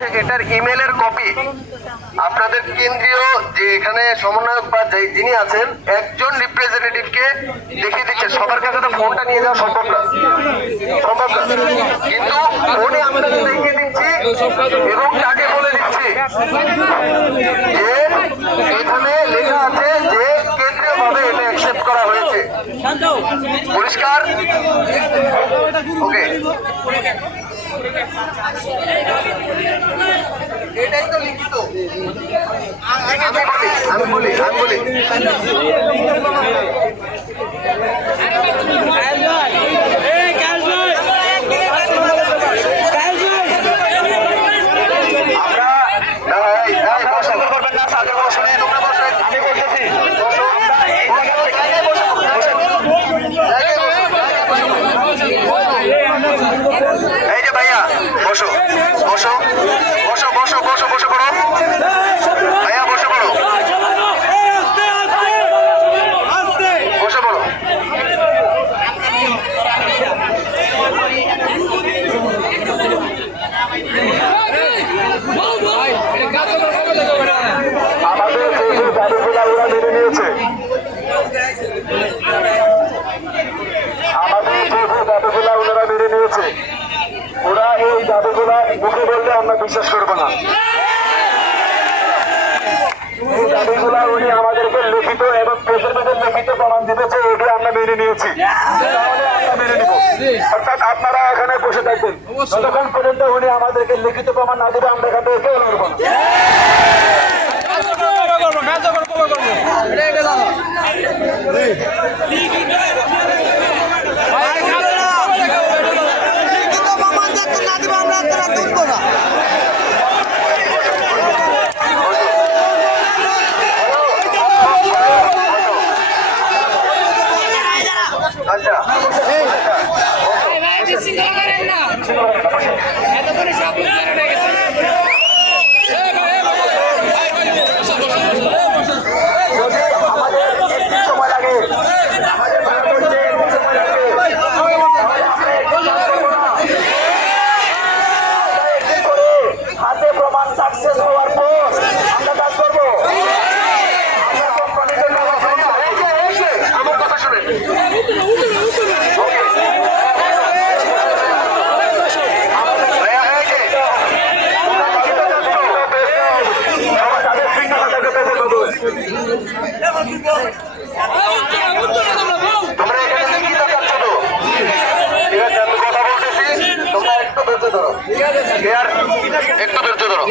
এটার ইমেলের কপি আপনাদের কেন্দ্রীয় যে এখানে সমন্বয়ক বা যিনি আছেন একজন রিপ্রেজেন্টেটিভকে দেখিয়ে দিচ্ছে। সবার কাছে তো ফোনটা নিয়ে যাওয়া সম্ভব না, কিন্তু ফোনে আপনাদের দেখিয়ে দিচ্ছি এবং তাকে বলে দিচ্ছি যে এখানে লেখা আছে যে কেন্দ্রীয়ভাবে এটা অ্যাকসেপ্ট করা হয়েছে। পরিষ্কার? ওকে, এটাই তো লিখিত। আমি বলি এই যে ভাইয়া বসো বসো বসো বসো বসো বসে পড়ো ভাইয়া, বসে পড়ো বসে পড়ো। আমাদের যে দাবিগুলা ওরা মেনে নিয়েছে, ওনারা মেনে নিয়েছে। ওরা এই দাবিগুলা মুখে বললে আমরা বিশ্বাস করবো না। এই দাবিগুলা উনি আমাদেরকে লিখিত এবং প্রেসিডেন্টের লিখিত প্রমাণ দিতেছে, এটি আমরা মেনে নিয়েছি। তাহলে আমরা মেনে নিব, অর্থাৎ আপনারা এখানে বসে থাকবেন যতক্ষণ পর্যন্ত উনি আমাদেরকে লিখিত প্রমাণ না দিবে আমরা এখান থেকে কেউ লড়বো না। একটু ধৈর্য ধরো।